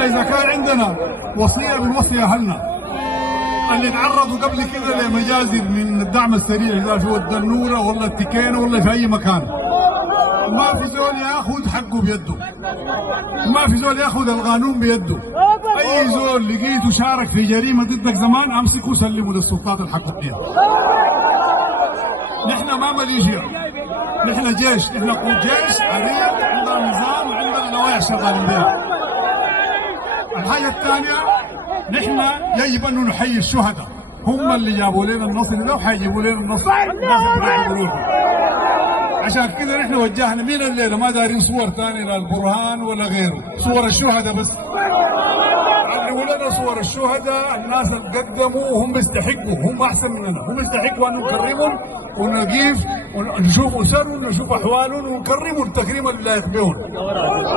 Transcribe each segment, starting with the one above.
احنا اذا كان عندنا وصيه بنوصي اهلنا اللي تعرضوا قبل كده لمجازر من الدعم السريع، اذا في الدنوره ولا التكينه ولا في اي مكان، ما في زول ياخذ حقه بيده، ما في زول ياخذ القانون بيده. اي زول لقيته شارك في جريمه ضدك زمان امسكه وسلمه للسلطات الحقيقيه. نحن ما ميليشيا، نحن جيش، نحن قوة جيش عريض، عندنا نظام وعندنا نوايا شغالين بها. الحاجة الثانية نحن يجب أن نحيي الشهداء، هم اللي جابوا لنا النصر ده وحيجيبوا لنا النصر. عشان كده نحن وجهنا من الليلة ما دارين صور ثانية لا البرهان ولا غيره، صور الشهداء بس. عرفوا لنا صور الشهداء، الناس اللي قدموا وهم يستحقوا، هم احسن مننا، هم يستحقوا ان نكرمهم ونقيف ونشوف اسرهم ونشوف احوالهم ونكرمهم التكريم اللي لا يخبئهم.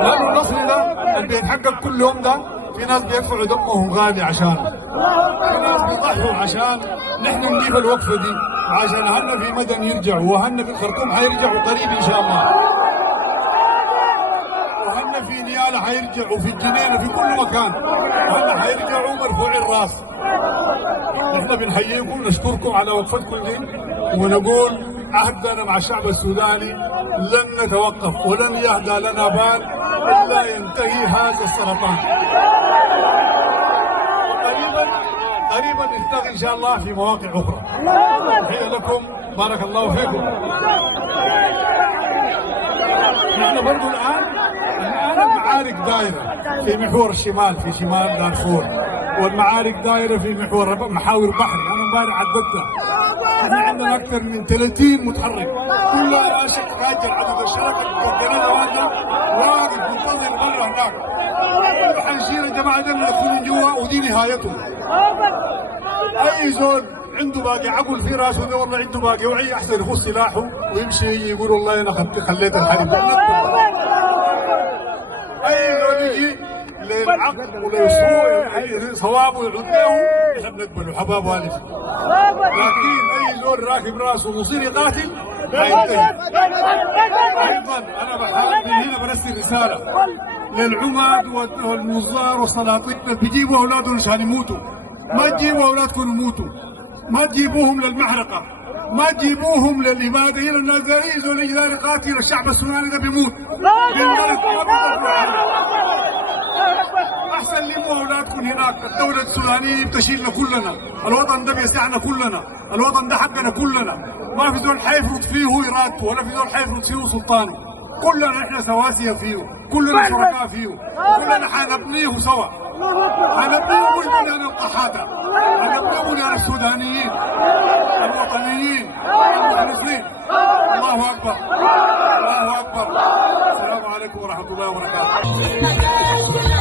لانه النصر ده اللي بيتحقق كل يوم ده في ناس بيدفعوا دمهم غالي عشانه، في ناس بيضحوا عشان نحن نجيب الوقفه دي، عشان اهلنا في مدن يرجعوا، واهلنا في الخرطوم حيرجعوا قريب ان شاء الله، واهلنا في نياله حيرجعوا، في الجنينه، في كل مكان اهلنا حيرجعوا مرفوعي الراس. نحن بنحييكم ونشكركم على وقفتكم دي، ونقول عهدنا مع الشعب السوداني لن نتوقف ولن يهدى لنا بال الا ينتهي هذا السرطان. قريبا نلتقي ان شاء الله في مواقع اخرى. تحيه لكم، بارك الله فيكم. نحن برضو الان المعارك دايره في محور الشمال، في شمال دارفور، والمعارك دايره في محاور بحر. انا امبارح عدتها، احنا عندنا اكثر من 30 متحرك كلها ماشيه تراجع عدد الشركه المكونين هذا واقف منتظر بره هناك. حنشيل الجماعه دول يكونوا جوا ودي نهايتهم. اي زول عنده باقي عقل في راسه ده والله عنده باقي وعي، احسن يخذ سلاحه ويمشي يقول والله انا خليت الحرب. اي زول يجي للعقل وللصواب صوابه ويعديه احنا بنقبله حباب والد. لكن اي زول راكب راسه ومصير يقاتل حينتهي. ايضا انا بحاول من هنا برسل رساله للعماد والنظار والسلاطين اللي بيجيبوا اولادهم عشان يموتوا. ما تجيبوا اولادكم يموتوا، ما تجيبوهم للمحرقه، ما تجيبوهم للاباده. هنا الناس زي زول يجي يقاتل الشعب السوداني ده بيموت. احسن لموا اولادكم هناك. الدوله السودانيه بتشيلنا كلنا، الوطن ده بيسعنا كلنا، الوطن ده حقنا كلنا، ما في زول حيفرض فيه ارادته ولا في زول حيفرض فيه سلطانه. كلنا احنا سواسيه فيه، كلنا شركاء فيه، كلنا حنبنيه سوا، حنبنيه مش بنيان القحاده، حنبنيه بنيان السودانيين الوطنيين المسلمين. الله اكبر، الله اكبر. السلام عليكم ورحمه الله وبركاته.